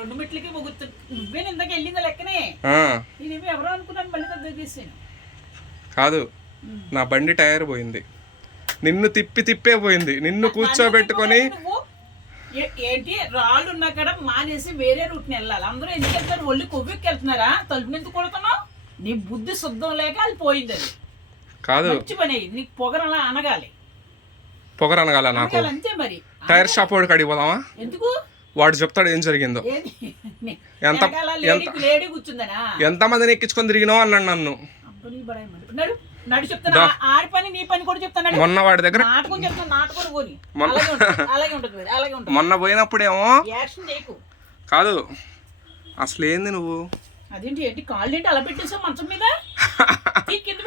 రెండు మెట్లకి నువ్వే ఇందాక వెళ్ళింది లెక్కనే. నేనేమి ఎవరో అనుకున్నాను మళ్ళీ పెద్ద చేసాను కాదు నా బండి టైర్ పోయింది. నిన్ను తిప్పి తిప్పే పోయింది. నిన్ను కూర్చోబెట్టుకొని ఏంటి? రాళ్ళు ఉన్నా కూడా మానేసి వేరే రూట్ని వెళ్ళాలి. అందరూ ఎందుకు వెళ్తారు ఒళ్ళు కొవ్వెక్కి వెళ్తున్నారా? తలుపుని ఎందుకు కొడుతున్నావు? నీ బుద్ధి శుద్ధం లేక అది పోయింది అది. కాదు. మంచి పని. నీకు పొగరలా అనగాలి పొగరు అనగాల నాకు? అంతే మరి. టైర్ షాప్ వాడికి అడిగి పోదామా? ఎందుకు? వాడు చెప్తాడు ఏం జరిగిందో. ఎంత- కూర్చుందనా? ఎంతమందిని ఎక్కించుకొని తిరిగినావు అన్నాడు నన్ను. మొన్న వాడి దగ్గర మొన్న- పోయినప్పుడేమో కాదు. అసలు ఏంది నువ్వు? అదేంటి ఏంటి కాళ్ళు ఏంటి అలా పెట్టేసావు మంచం మీద? కింద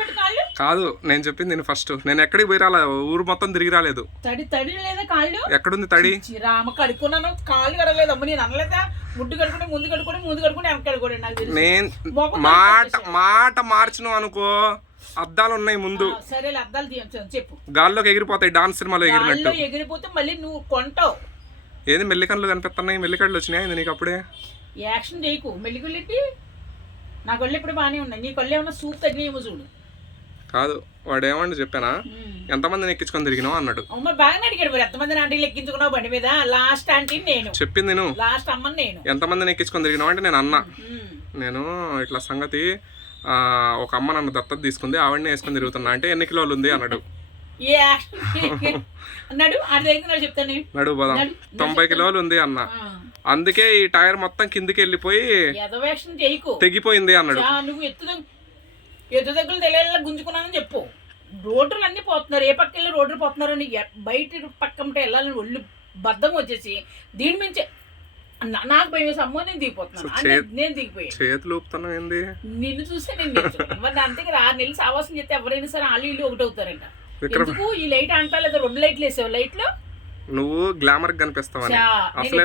నేను చెప్పింది నేను ఫస్ట్ నేను ఎక్కడికి పోయి రాలే? ఊరు మొత్తం తిరిగి రాలేదు. తడి తడి లేదా కాళ్ళు? ఎక్కడుంది తడి? రామ కడుక్కున్నాను. కాళ్ళు కడగలేదు అమ్మ నేను అనలేదా? ముడ్డు కడుకుని ముందు కడుకుని ముందు కడుకుని వెనక కడుకోండి నాకు నేను మాట మాట మార్చినావు అనుకో అద్దాలు ఉన్నాయి ముందు. ఆ, సరేలే అద్దాలు చెప్పు. గాల్లోకి ఎగిరిపోతాయి డాన్స్ సినిమాలో ఎగిరినట్టు. ఎగిరిపోతే మళ్ళీ నువ్వు కొంటావు. ఏది మెల్లికన్లు కనిపిస్తున్నాయి మెల్లికడ్లు వచ్చినాయి నీకు అప్పుడే? యాక్షన్ చేయకు మెల్లికొల్లెట్టి నా కళ్ళు ఇప్పుడు బాగానే ఉన్నాయి నీ కళ్ళు ఏమన్నా సూప్ తగ్గినేమో చూడు. కాదు వాడు ఏమని చెప్పానా ఎంతమందిని ఎక్కించుకొని తిరిగినావు అన్నాడు. అమ్మ బాగానే అడిగాడు మరి. ఎంతమంది ఆంటీలు ఎక్కించుకున్నావు బండి మీద? లాస్ట్ ఆంటీ నేను. చెప్పింది నేను. లాస్ట్ అమ్మని నేను. ఎంతమందిని ఎక్కించుకొని తిరిగినావు అంటే నేను అన్నా. నేను ఇట్లా సంగతి ఆ, ఒక అమ్మ నన్ను దత్తత తీసుకుంది ఆవిడనే వేసుకొని తిరుగుతున్నా అంటే ఎన్ని కిలోలు ఉంది అన్నాడు. అన్నాడు? చెప్తాను. నడు పోదాం. తొంభై కిలోలు ఉంది అన్న. అందుకే ఈ టైర్ మొత్తం కిందికి వెళ్ళిపోయి తెగిపోయింది అన్నాడు. నువ్వు ఎత్తు దగ్గ- ఎత్తు దగ్గర తెలియాలా గుంజుకున్నానని చెప్పు. రోడ్లు అన్ని పోతున్నారు. ఏ పక్క వెళ్ళి రోడ్లు పోతున్నారు అని బయట పక్కంటే వెళ్ళాలని ఒళ్ళు బద్దం వచ్చేసి దీని మించి నాకు భయం వేసి అమ్మో నేను దిగిపోతున్నాను. నేను దిగిపోయాను. చేతులు ఊపుతున్నావు ఏంది? నిన్ను చూస్తే నేను మరి అంతే ఆరు నెలలు సావాసం చేస్తే ఎవరైనా సరే వాళ్ళు ఇల్లు ఒకటి అవుతారంట ఎందుకు? ఈ లైట్ అంటా లేదా రెండు లైట్లు వేసావు. లైట్లు నువ్వు గ్లామర్ కనిపిస్తావని. చా, అసలే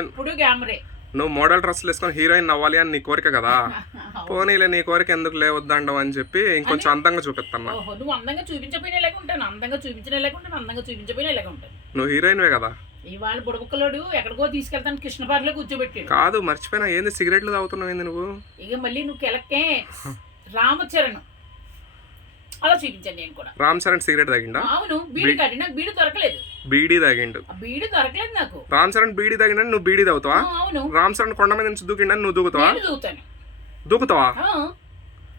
నువ్వు మోడల్ డ్రెస్సులు వేసుకొని హీరోయిన్ అవ్వాలి అని నీ కోరిక కదా? పోనీలే నీ కోరిక ఎందుకు లేవద్దండవు అని చెప్పి ఇంకొంచెం అందంగా చూపిస్తున్నా ఓహో నువ్వు అందంగా చూపించపోయినా ఉంటాను. అందంగా చూపించిన ఉంటాను అందంగా చూపించపోయినా ఉంటాను. నువ్వు హీరోయిన్వే కదా? ఇవాళ బుడబుక్కలోడు ఎక్కడికో తీసుకెళ్తాను కృష్ణపార్లో కూర్చోబెట్టాడు. కాదు మర్చిపోయినా ఏంది సిగరెట్లు తాగుతున్నావు ఏంది నువ్వు? ఇక మళ్ళీ నువ్వు కెలక్కే. రామచరణ్. అలా చూపించాను నేను కూడా. రామ్ చరణ్ సిగరెట్ తాగిండా? అవును బీడి కాడి నాకు బీడి దొరకలేదు. బీడీ తాగిండు. ఆ బీడి దొరకలేదు నాకు. రామ్ చరణ్ బీడీ తాగిండని నువ్వు బీడీ తాగుతావా? అవును. రామ్ చరణ్ కొండ మీద నుంచి దూకిండని నువ్వు దూకుతావా? నేను దూతాను దూకుతావా?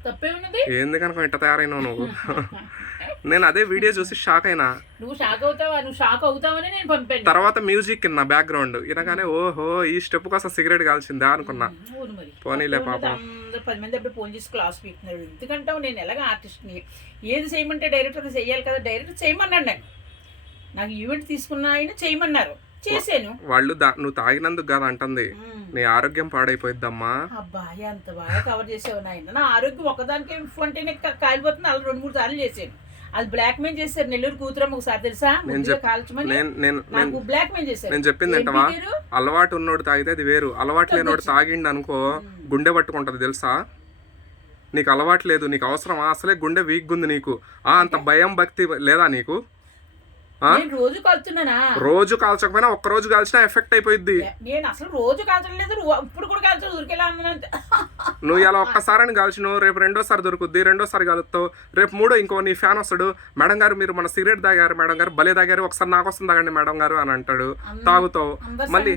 తప్పేమున్నది ఏంది కనుక ఇట్ట తయారైనావు నువ్వు. నేను అదే వీడియో చూసి షాక్ అయినా నువ్వు షాక్ అవుతావా నువ్వు షాక్ అవుతావని నేను పంపాను తర్వాత మ్యూజిక్ కింద బ్యాక్గ్రౌండ్ ఇలాగానే ఓహో ఈ స్టెప్ కోసం సిగరెట్ కాల్చిందా అనుకున్నా పోనీలే పాపం. పది మంది అప్పుడు ఫోన్ చేసి క్లాస్ పీకుతున్నారు ఎందుకంటావు నేను ఎలాగ ఆర్టిస్ట్ని ఏది చేయమంటే డైరెక్టర్ చెయ్యాలి కదా డైరెక్టర్ చేయమన్నాడు నేను నాకు ఈవెంట్ తీసుకున్న ఆయన చేయమన్నారు చేశాను వాళ్ళు నువ్వు తాగినందుకు కాదు అంటుంది. నీ ఆరోగ్యం పాడైపోయిద్దమ్మా అబ్బా ఎంత బాగా కవర్ చేసావు నాయన నా ఆరోగ్యం ఒకదానికి అంటేనే కాలిపోతుంది అలా రెండు మూడు సార్లు చేశాను అది బ్లాక్ మెయిల్ చేశారు నెల్లూరు కూతురమ్మ ఒకసారి తెలుసా? నేను బ్లాక్ మెయిల్ చేశారు. నేను చెప్పింది ఏంటవా? అలవాటు ఉన్నోడు తాగితే అది వేరు. అలవాటు లేనోడు తాగిండు అనుకో గుండె పట్టుకుంటది తెలుసా? నీకు అలవాటు లేదు నీకు అవసరమా? అసలే గుండె వీక్ ఉంది నీకు. ఆ అంత భయం భక్తి లేదా నీకు? రోజు కాల్చున్నానా రోజు కాల్చకపోయినా ఒక్క రోజు కాల్చినా ఎఫెక్ట్ అయిపోయింది నేను అసలు రోజు కాల్చలేదు ఇప్పుడు కూడా కాల్చలేదు అన్నానంటే నువ్వు ఇలా ఒక్కసారని కాల్చినావు రేపు రెండోసారి దొరుకుద్ది రెండోసారి కాలుస్తావు రేపు మూడో ఇంకో నీ ఫ్యాన్ వస్తాడు మేడం గారు మీరు మన సిగరెట్ తాగారు మేడం గారు భలే తాగారు ఒకసారి నాకు వస్తుంది తాగండి మేడం గారు అని అంటాడు. తాగుతావు. మళ్ళీ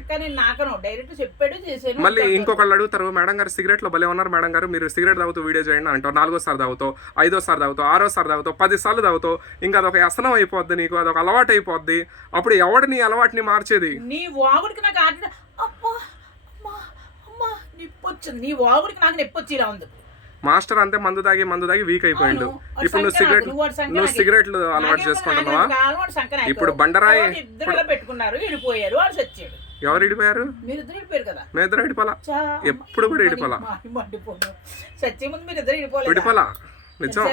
డైరెక్ట్ చెప్పాడు మళ్ళీ ఇంకొకళ్ళు అడుగుతారు మేడం గారు సిగరెట్లో భలే ఉన్నారు మేడం గారు మీరు సిగరెట్ తాగుతూ వీడియో చేయండి అంటావు నాలుగోసారి తాగుతావు ఐదోసారి తాగుతావు ఆరోసారి తాగుతావు పది సార్లు తాగుతావు ఇంకా అదొక వ్యసనం అయిపోద్ది నీకు అదొక అలవాటు అయిపోద్ది అప్పుడు ఎవడు నీ అలవాటుని మార్చేది? నీ వాగుడికి నాకు ఆట అమ్మా అమ్మా అమ్మా నొప్పి వచ్చింది నీ వాగుడికి నాకు నొప్పి వచ్చి ఇలా ఉంది. మాస్టర్ అంతే మందు తాగి మందు తాగి వీక్ అయిపోయిండు. ఇప్పుడు నువ్వు సిగరెట్ నువ్వు. సిగరెట్లు అలవాటు చేసుకుంటున్నావా. ఇప్పుడు బండరాయి పెట్టుకున్నారు. ఎవరు ఇడిపోయారు మీరు ఇద్దరు ఇడిపోలా ఎప్పుడు కూడా మరి ఇడిపోలా. నిజం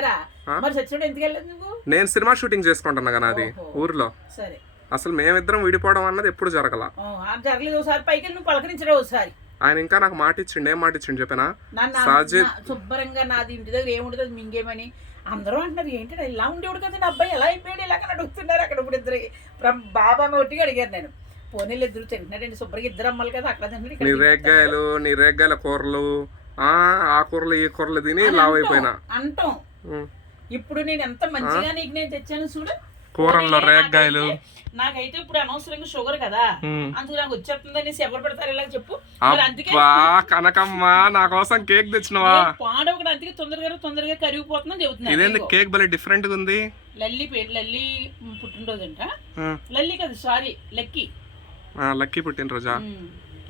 నేను సినిమా షూటింగ్ చేసుకుంటున్నా కదా అది. ఊర్లో. సరే. అసలు మేమిద్దరం విడిపోవడం అన్నది ఎప్పుడు జరగల. ఆ, ఆ జరగలేదు. ఒకసారి పైకి వెళ్ళి నువ్వు పలకరించరా ఒకసారి? ఆయన ఇంకా నాకు మాట ఇచ్చిండు. ఏం మాట ఇచ్చిండు చెప్పానా? సాజిద్. శుభ్రంగా నాది ఇంటి దగ్గర ఏముంటుంది మింగేమని. అందరూ అంటున్నారు ఏంటి ఇలా ఉండేవాడు కదండి అబ్బాయి? ఎలా అయిపోయాడు? ఇలాగని అడుగుతున్నారు అక్కడ ఇప్పుడు ఇద్దరు. బాబా ఒట్టిగా అడిగారు నేను. పోనీలు ఇద్దరు తింటున్నారండి. శుభ్రంగా ఇద్దరు అమ్మాలి కదా అక్కడ తింటున్నారు ఇక్కడ నీ తింటున్నారు. రేగ్గాయలు నీ రేగ్గాయల కూరలు ఆ ఆ కూరలు ఈ కూరలు తిని లావ్ అంటాం, అయిపోయినా. అంటాం. ఇప్పుడు నేను ఎంత మంచిగా నీకు నేను తెచ్చాను చూడు. కూరల్లో రేగ్గాయలు. నాకైతే- ఇప్పుడు అనవసరంగా షుగర్ కదా. అందుకు నాకు వచ్చేస్తుంది అనేసి ఎవరు పెడతారు ఇలా చెప్పు. కనకమ్మ నా కోసం కేక్ తెచ్చినవా? పాడ ఒకటి అందుకే తొందరగా తొందరగా కరిగిపోతుందని చెబుతున్నాను ఇదేంది. కేక్ భలే డిఫరెంట్గా ఉంది? లల్లి పేరు లల్లి పుట్టినరోజు అంట లల్లి కదా సారీ లక్కీ. లక్కీ పుట్టినరోజా.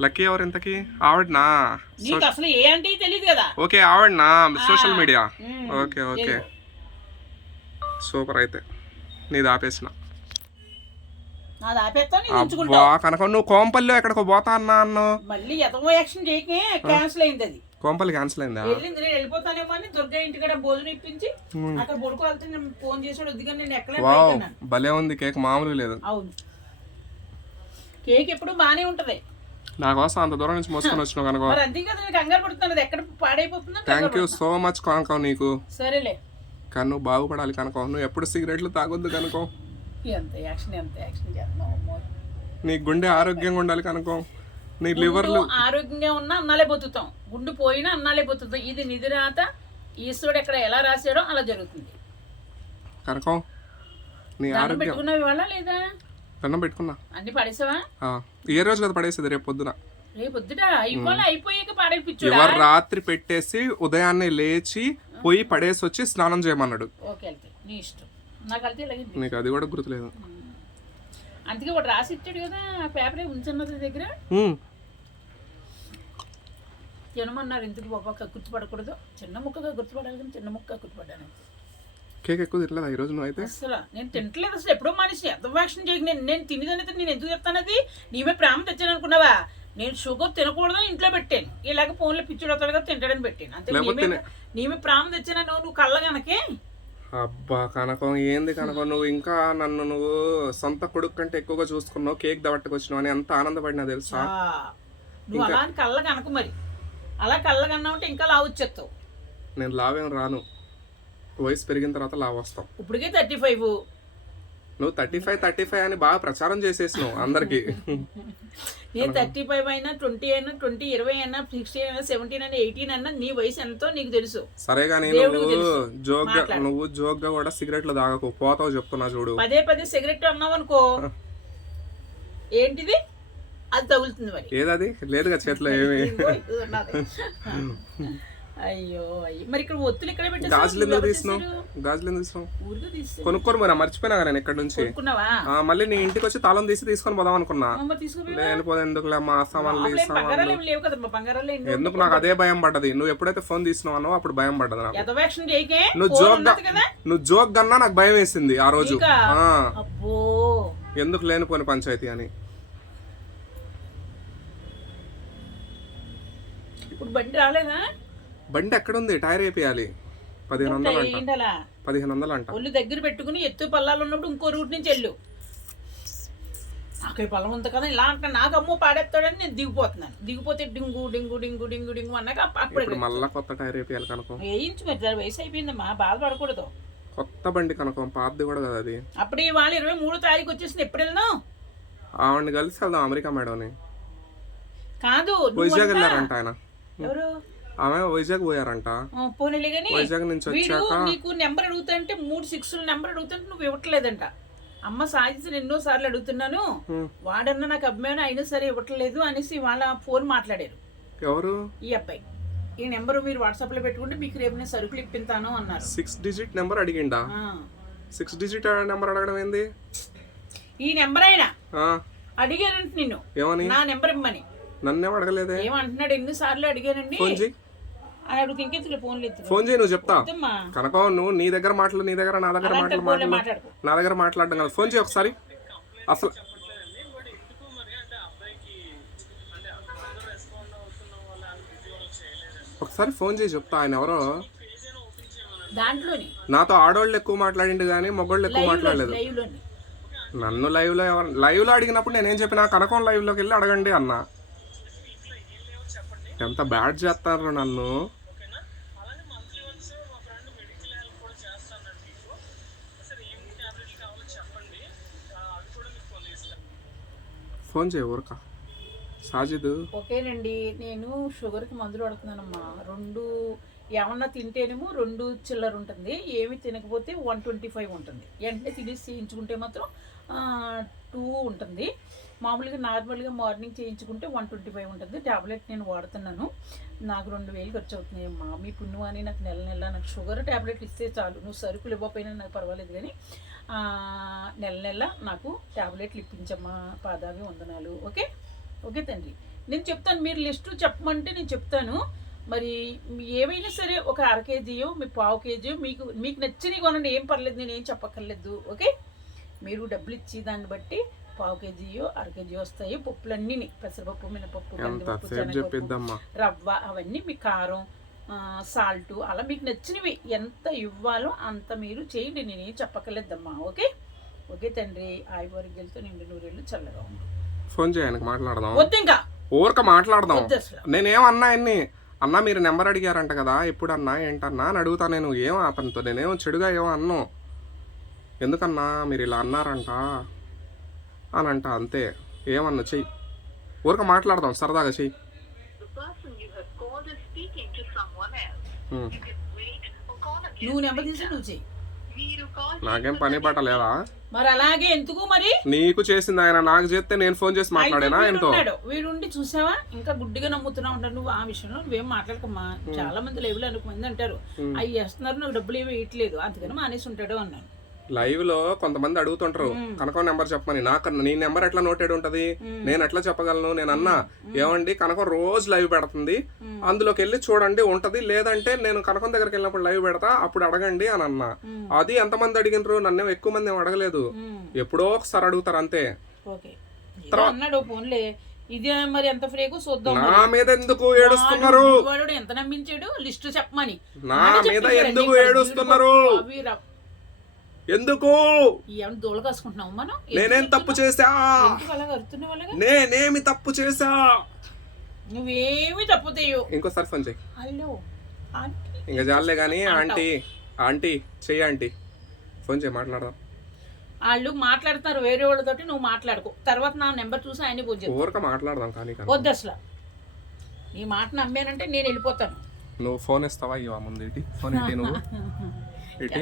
లక్కీ ఎవరు ఇంతకి? ఆవిడనా? నీకు అసలు ఏ అంటే తెలియదు కదా. Okay ఆవిడనా? Social media. Okay okay. Super అయితే. నీది ఆపేసిన. అబ్బా కనకం నువ్వు కోంపల్లిలో ఎక్కడికో పోతా అన్నా అన్నావు మళ్ళీ ఎదవో యాక్షన్ చేయకే క్యాన్సిల్ అయింది అది. కోంపల్లి క్యాన్సిల్ అయిందా? వెళ్ళింది నేను వెళ్ళిపోతానేమో అని దుర్గా ఇంటికాడ భోజనం ఇప్పించి. అక్కడ బొడుకు వెళ్తే నేను ఫోన్ చేసాడు వద్దుగా నేను ఎక్కడ వావ్ భలే ఉంది కేక్ మామూలుగా లేదు. అవును. కేక్ ఎప్పుడు బానే ఉంటది. నా కోసం అంత దూరం నుంచి మోసుకొని వచ్చినావు కనుక. మరి అంతే కదా కంగారు ఎక్కడ పాడైపోతుందో thank you so much Kanakam నీకు. సరేలే. కానీ నువ్వు బాగుపడాలి కనుక నువ్వు ఎప్పుడు సిగరెట్లు తాగొద్దు కనుక ఎంత యాక్షన్ ఎంత యాక్షన్ చేస్తున్నావు. నీ గుండె ఆరోగ్యంగా ఉండాలి కనుక నీ లివర్లు ఆరోగ్యంగా ఉన్నా అన్నాలే బతుకుతాం. గుండు పోయినా అన్నాలే బతుకుతాం. ఇది నిధి రాత ఈశ్వరుడు ఎక్కడ ఎలా రాశాడో అలా జరుగుతుంది. కనకం నీ ఆరోగ్యం పెట్టుకున్నావు ఇవాళ లేదా? దండం పెట్టుకున్నా. అన్ని పడేసావా? ఏ రోజు కదా పడేసేది? రేపు పొద్దున. ఎవరు రాత్రి పెట్టేసి ఉదయాన్నే లేచి పోయి పడేసి వచ్చి స్నానం చేయమన్నాడు. నాకు అది కూడా గుర్తులేదు. అందుకే ఒకటి రాసి ఇచ్చాడు కదా పేపరే ఉంచున్నది దగ్గర? ఉమ్, తినమన్నారు ఎందుకు బాబా గుర్తుపడకూడదు? చిన్న ముక్కగా గుర్తుపడాలి కానీ చిన్న ముక్క గుర్తుపడ్డాను. కేక్ ఎక్కువ తినలేదా ఈరోజు నువ్వు అయితే? అసలు నేను తింటలేదు అసలు ఎప్పుడో మనిషి ఎంత వ్యాక్షన్ చేయక. నేను నేను తినేదానైతే నేను ఎందుకు చెప్తాను అది నీవే ప్రేమ తెచ్చాను అనుకున్నావా నేను షుగర్ తినకూడదని ఇంట్లో పెట్టాను. ఇలాగ ఫోన్లో పిచ్చుడు కదా తింటాడని పెట్టాను. అంతే. లేకపోతే నీవే నీవే ప్రేమ తెచ్చాను నువ్వు? కళ్ళ కనుకే అబ్బా కనకం ఏంది కనకం? నువ్వు ఇంకా నన్ను నువ్వు సొంత కొడుకు కంటే ఎక్కువగా చూసుకున్నావు కేక్ దవట్టుకొచ్చినావు అని ఎంత ఆనందపడినా తెలుసా? ఆ, నువ్వు అలా అని కళ్ళ కనకు మరి. అలా కళ్ళ కన్నా ఉంటే ఇంకా లావు వచ్చేస్తావు. నేను లావేం రాను. వయసు పెరిగిన తర్వాత లావ్ వస్తాం. ఇప్పటికే థర్టీ ఫైవ్ నువ్వు థర్టీ ఫైవ్ థర్టీ ఫైవ్ అని బాగా ప్రచారం చేసేసినావు అందరికి. నేను థర్టీ ఫైవ్ అయినా ట్వంటీ అయినా ట్వంటీ ఇరవై అయినా సిక్స్టీ అయినా సెవెంటీన్ అయినా ఎయిటీన్ అయినా నీ వయసు ఎంతో నీకు తెలుసు. సరే కానీ నువ్వు మాట్లాడు. నువ్వు జోక్గా కూడా సిగరెట్లు తాగకు. పోతావు చెప్తున్నా చూడు. పదే పదే సిగరెట్ అన్నావు అనుకో ఏంటిది? అది తగులుతుంది మరి. ఏదది? లేదుగా చేతిలో ఏమి. అయ్యో అయ్యో. మరి ఇక్కడ ఒత్తులు ఇక్కడ గాజులు ఎందుకు పెట్టేసి తీసినావు? గాజులు ఎందుకు తీసినావు? ఊరికే తీసి కొనుక్కోరు మరి మర్చిపోయినా కదా నేను ఇక్కడ నుంచి. కొనుక్కున్నావా? ఆ, మళ్ళీ నీ ఇంటికి వచ్చి తాళం తీసి తీసుకొని పోదాం అనుకున్నా. అమ్మ తీసుకోపోయి లేనిపోతే ఎందుకులే మా సామాన్లు ఈ సామాన్లు బంగారాలు ఏం లేవు కదా బంగారాలు ఎన్ని ఎందుకు నాకు అదే భయం పడ్డది? నువ్వు ఎప్పుడైతే ఫోన్ తీసినావు అన్నావో అప్పుడు భయం పడ్డది నాకు. చేయకే నువ్వు ఫోన్ జోక్ ఉన్నది కదా? నువ్వు జోక్ గన్నా నాకు భయం వేసింది ఆ రోజు. నీకా? ఆ, అబ్బో. ఎందుకు లేనిపోని పంచాయతీ అని. ఇప్పుడు బండి రాలేదా? బండి ఎక్కడుంది? టైర్ వేపియాలి. పదిహేను వందలు అంట. పదిహేను వందలు అంట ఒళ్ళు దగ్గర పెట్టుకుని ఎత్తు పల్లాలు ఉన్నప్పుడు ఇంకో రూట్ నుంచి వెళ్ళు. నాకు ఈ పొలం ఉంది కదా ఇలా అంట నాకు అమ్మో పాడేస్తాడని నేను దిగిపోతున్నాను. దిగిపోతే డింగు డింగు డింగు డింగు డింగు అన్నాక అప్ప- అప్పుడే మళ్ళా కొత్త టైర్ వేపియాలి కనుక. వేయించు మరి దాని వయసు అయిపోయిందమ్మా బాధపడకూడదు. కొత్త బండి కనుక పాతది కూడా కదా అది. అప్పుడే ఇవాళ ఇరవై మూడో తారీఖు వచ్చేసింది ఎప్పుడు వెళ్దాం? ఆవిడని కలిసి వెళ్దాం అమెరికా మేడంని. కాదు వైజాగ్ వెళ్ళారంట ఆయన. ఎవరు? ఆమె వైజాగ్ పోయారంట. పోనీలే కానీ వైజాగ్ నుంచి వచ్చాక నీకు నెంబర్ అడుగుతుంటే మూడు సిక్స్ నెంబర్ అడుగుతుంటే నువ్వు ఇవ్వట్లేదంట. అమ్మ సాధించిన ఎన్నో సార్లు అడుగుతున్నాను. వాడన్నా నాకు అభిమానం అయినా సరే ఇవ్వట్లేదు అనేసి వాళ్ళ ఫోన్ మాట్లాడారు. ఎవరు? ఈ అబ్బాయి. ఈ నెంబర్ మీరు వాట్సాప్లో పెట్టుకుంటే మీకు రేపు నేను సరుకులు ఇప్పిస్తాను అన్నారు. సిక్స్ డిజిట్ నెంబర్ అడిగిండా. సిక్స్ డిజిట్ నెంబర్ అడగడం ఏంది? ఈ నెంబర్ అయినా? ఆ, అడిగానంట నిన్ను. నా నెంబర్ ఇమ్మని. నన్నేం అడగలేదే? ఏమంటున్నాడు? ఎన్నిసార్లు అడిగానండి? ఫోన్ చేయి ఫోన్ చేయి నువ్వు చెప్తా. కనుక నువ్వు నీ దగ్గర మాటలు నీ దగ్గర నా దగ్గర మాటలు ఫోన్లో మాటలు మాట్లాడుకో. నా దగ్గర మాట్లాడడం కదా. ఫోన్ చేయి ఒకసారి. అసలు ఒకసారి ఫోన్ చేసి చెప్తా. ఆయన ఎవరో? నాతో ఆడోళ్ళు ఎక్కువ మాట్లాడిండు కానీ మగోళ్ళు ఎక్కువ మాట్లాడలేదు. నన్ను లైవ్లో ఎవరు లైవ్లో అడిగినప్పుడు నేనేం చెప్పినా కనకం లైవ్లోకి వెళ్ళి అడగండి అన్న. ఎంత బ్యాడ్ చేస్తారు నన్ను. ఫోన్ చేయవరక సాజిద్. ఓకేనండి నేను షుగర్కి మందులు పడుతున్నానమ్మా రెండు ఏమన్నా తింటేనేమో రెండు చిల్లర ఉంటుంది ఏమి తినకపోతే వన్ ట్వంటీ ఫైవ్ ఉంటుంది. వెంటనే తినేసి చేయించుకుంటే మాత్రం టూ ఉంటుంది. మామూలుగా నార్మల్గా మార్నింగ్ చేయించుకుంటే వన్ ట్వంటీ ఫైవ్ ఉంటుంది. ట్యాబ్లెట్ నేను వాడుతున్నాను. నాకు రెండు వేలు ఖర్చు అవుతున్నాయి. అమ్మా మీ పుణ్యమాని నాకు నెల నెల నాకు షుగర్ ట్యాబ్లెట్ ఇస్తే చాలు. నువ్వు సరుకులు ఇవ్వకపోయినా నాకు పర్వాలేదు కానీ నెల నెల నాకు ట్యాబ్లెట్లు ఇప్పించమ్మా. పాదావి వందనాలు. ఓకే? ఓకే తండ్రి. నేను చెప్తాను మీరు లిస్టు చెప్పమంటే నేను చెప్తాను. మరి ఏమైనా సరే ఒక అర కేజీయో మీ పావు కేజీయో మీకు మీకు నచ్చినవి కొనండి. ఏం పర్లేదు నేను ఏం చెప్పక్కర్లేదు. ఓకే? మీరు డబ్బులు ఇచ్చి దాన్ని బట్టి పావు కేజీయో అర కేజీ వస్తాయి. పప్పులన్నీ పెసరపప్పు మినపప్పు కందిపప్పు రవ్వ అవన్నీ మీ కారం సాల్ట్ అలా మీకు నచ్చినవి. ఎంత ఇవ్వాలో అంత మీరు చేయండి. నేనేం చెప్పక్కర్లేదమ్మా. ఓకే? ఓకే తండ్రి. ఆయువర్గ్యాలతో నిండు నూరేళ్ళు చల్లగా ఉండు. ఫోన్ చేయి ఆయనకి మాట్లాడదాం. వద్దు ఇంకా. ఊరక మాట్లాడదాం. నేనేమన్నా ఆయన్ని అన్నా మీరు నెంబర్ అడిగారంట కదా ఎప్పుడు అన్నా ఏంటన్నా అని అడుగుతా నేను. ఏం అతనితో? నేనేమో చెడుగా ఏమో అన్ను ఎందుకన్నా మీరు ఇలా అన్నారంట? అని అంట అంతే. ఏమన్నా చెయ్యి ఊరక మాట్లాడదాం సరదాగా చెయ్యి again. నువ్వు నెంబర్ తీసి నువ్వు చెయ్యి నాకేం పని పాట లేదా? మరి అలాగే ఎందుకు మరి? నీకు చేసింది ఆయన నాకు చేస్తే నేను ఫోన్ చేసి మాట్లాడేనా? ఆయనతో వీడున్నాడు. వీడుండి చూసావా? ఇంకా గుడ్డిగా నమ్ముతున్నావు ఉంటావు నువ్వు ఆ విషయంలో నువ్వేం మాట్లాడకమ్మా. చాలా మంది లైవ్లో అనుకు మంది అంటారు అవి వేస్తున్నారు నాకు డబ్బులు ఏమి వేయట్లేదు అందుకని మానేసి ఉంటాడు అన్నాను. లైవ్లో కొంతమంది అడుగుతుంటారు కనకం నెంబర్ చెప్పమని. నాకు నీ నెంబర్ ఎట్లా నోటెడ్ ఉంటది? నేను ఎట్లా చెప్పగలను? నేను అన్నా ఏమండి కనకం రోజు లైవ్ పెడుతుంది. అందులోకి వెళ్ళి చూడండి ఉంటది. లేదంటే నేను కనకం దగ్గరికి వెళ్ళినప్పుడు లైవ్ పెడతా అప్పుడు అడగండి అని అన్నా. అది ఎంతమంది అడిగినరు? నన్ను ఎక్కువ మంది అడగలేదు. ఎప్పుడో ఒకసారి అడుగుతారు అంతే. ఓకే. ఏదో అన్నాడు ఫోన్లే ఇది మరి ఎంత ఫ్రేకు? చూద్దాం నా మీద ఎందుకు ఏడుస్తున్నారు? ఎంత నమ్మించాడు? లిస్టు చెప్పమని. నా మీద. ఎందుకు ఏడుస్తున్నారు? ఎందుకు? మనం? నేనేం తప్పు చేసా నేనేమి తప్పు చేసా నువ్వేమి తప్పుతాయో ఇంకోసారి హలో ఆంటీ. ఇంకా జాలే కానీ ఆంటీ ఆంటీ చెయ్యి ఆంటీ. ఫోన్ చేయి మాట్లాడదాం. వాళ్ళు మాట్లాడుతున్నారు వేరే వాళ్ళతోటి నువ్వు మాట్లాడుకో. తర్వాత నా నెంబర్ చూసి ఆయన పూజ. ఊరక మాట్లాడదాం కానీ వద్దు అసలు. నీ మాట నమ్మానంటే నేను వెళ్ళిపోతాను. నువ్వు ఫోన్ ఇస్తావా? ఇవా ముందు ఫోన్ ఇటీ నువ్వు.